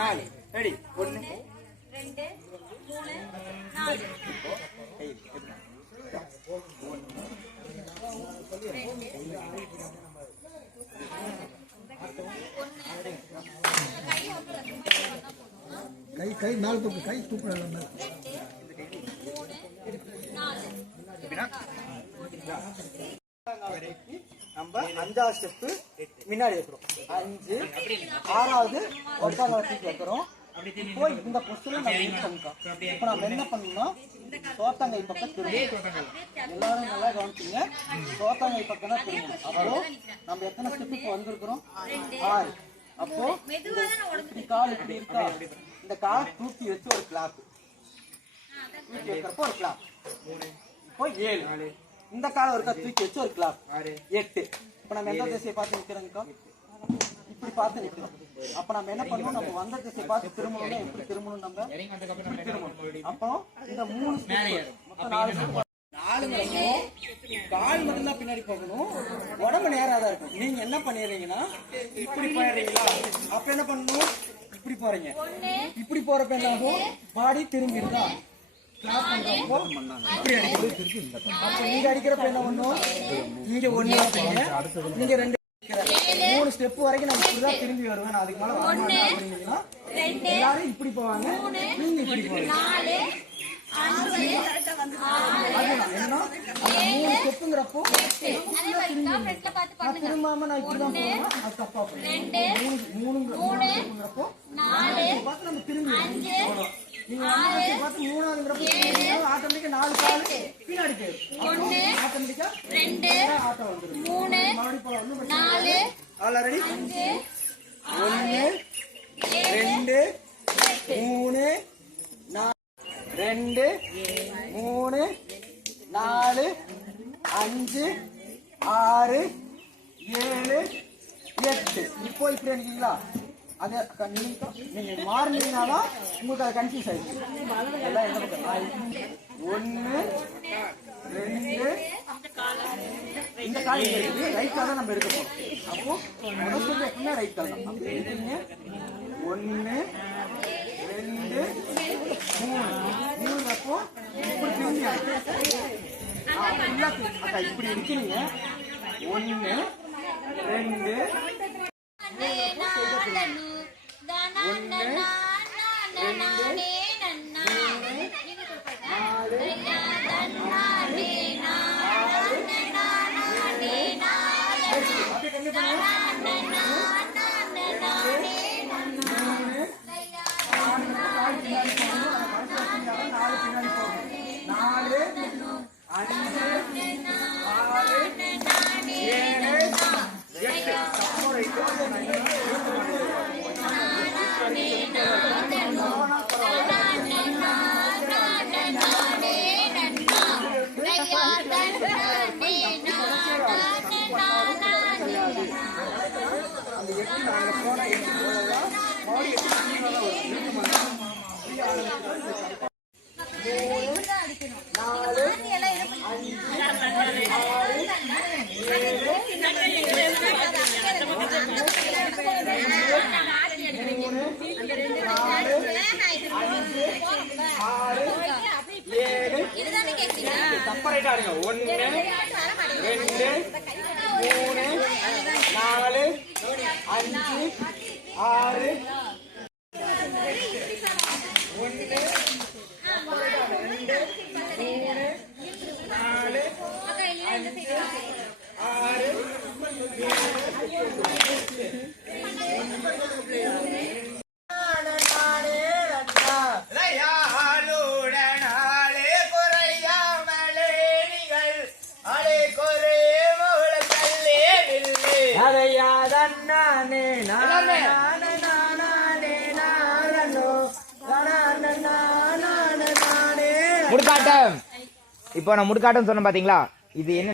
நாலு ரெடி ஒன்று ரெண்டு மூணு நாலு கை கை மேலே தூக்கு கை தூக்குற மேலே நம்ம அஞ்சாவது ஸ்டெப்பு முன்னாடி வைக்கிறோம் அஞ்சு ஆறாவது ஒருத்தாங்க தூக்கி வைக்கிறோம். இப்போ இந்த கொஸ்டின் நம்ம யூஸ் பண்ணிக்கலாம்? இப்போ நம்ம என்ன பண்ணணும் சோத்தங்கை பக்கம் திரும்பணும். எல்லாரும் நல்லா கவனிச்சுங்க. சோத்தங்கை பக்கம் தான் திரும்பணும். அப்போ நம்ம எத்தனை ஸ்டெப் இப்போ வந்திருக்கிறோம்? ஆறு. அப்போ இப்படி கால் இப்படி இருக்கா? இந்த கால் தூக்கி வச்சு ஒரு கிளாப் தூக்கி வைக்கிறப்போ ஒரு கிளாப் இப்போ ஏழு. இந்த காலை ஒருக்கா தூக்கி வச்சு ஒரு கிளாப் எட்டு. இப்போ நம்ம எந்த திசையை பார்த்து நிக்கிறோங்கக்கா இப்படி பார்த்து நிக்கிறோம். அப்ப நம்ம என்ன பண்ணுவோம் நம்ம வந்த திசையை பார்த்து திரும்பணும்னா எப்படி திரும்பணும் நம்ம? இப்படி திரும்பணும். அப்போ இந்த மூணு மொத்தம் நாலு. நாலுங்கிறப்போ கால் மட்டும்தான் பின்னாடி போகணும். உடம்பு நேரா தான் இருக்கும். நீங்க என்ன பண்ணிடுறீங்கன்னா இப்படி போயிடுறீங்களா? அப்ப என்ன பண்ணணும்? இப்படி போறீங்க. இப்படி போறப்ப என்ன ஆகும்? பாடி திரும்பிடுதா பண்றப்போ இப்படி அடிக்கிறது அப்ப நீங்க அடிக்கிறப்ப என்ன பண்ணும் இங்க ஒண்ணு வைப்பீங்க நீங்க ரெண்டு வைக்கிற. மூணு ஸ்டெப் வரைக்கும் நம்ம இப்படிதான் திரும்பி வருவேன். நான் அதுக்கு மேல வர மாட்டேன் அப்படின்னீங்கன்னா எல்லாரும் இப்படி போவாங்க. நீங்க இப்படி போவீங்க மூணு ஸ்டெப்புங்கிறப்போ நான் திரும்பாம நான் இப்படிதான் போவேன். அது தப்பா ரெண்டு மூணு மூணு ஸ்டெப்புங்கிறப்போ நாலு பார்த்து நம்ம திரும்பி நீங்க பார்த்து மூணாவதுங்கிறப்போ ஆட்டோமேட்டிக்கா நாலு கால் பின்னாடி போயிடும். ஆட்டோமேட்டிக்கா ரெண்டு ஆட்டோ வந்துடும். மூணு மறுபடியும் பிரச்சனை நாலு. ரெடி? அஞ்சு ஒன்னு ரெண்டு மூணு நா- ரெண்டு மூணு நாலு அஞ்சு ஆறு ஏழு எட்டு. இப்போ இப்படி இருக்கீங்களா அது க- நீங்க உங்களுக்கு அது கன்ஃபியூஸ் எல்லாம் என்ன ரெண்டு. இந்த கால் இருக்குது ரைட் கால் தான் நம்ம எடுக்க போறோம். அப்போ முதல் ஸ்டெப் எப்படின்னா ரைட் கால் தான் அப்படி எடுத்தீங்க. ரெண்டு மூணு. மூணுங்கப்போ இப்படி திரும்பி அக்கா, இப்படி இருக்கிறீங்க ஒன்று ரெண்டு Obrigada. அந்த எட்டு நாங்கள் போகலாம் மறுபடியும் எட்டு கீழே தான் வரும் இருக்கு மாதிரி. நாலு ஆறு ஏழு இதுதானே கேக்குறீங்க இருங்க ஒன்னு ரெண்டு மூணு நாலு அஞ்சு ஆறு ஒன்னு ரெண்டு மூணு நாலு ஆறு யாழுடனாலே குறையாமலே நீங்கள் அலை குறை மோள கல்லே நில்லே அதையாதண்ணானே நானே நானே நானோ நானே நானே முடுக்காட்டம். இப்போ நான் முடுக்காட்டம் சொன்னேன் பாத்தீங்களா? இது என்ன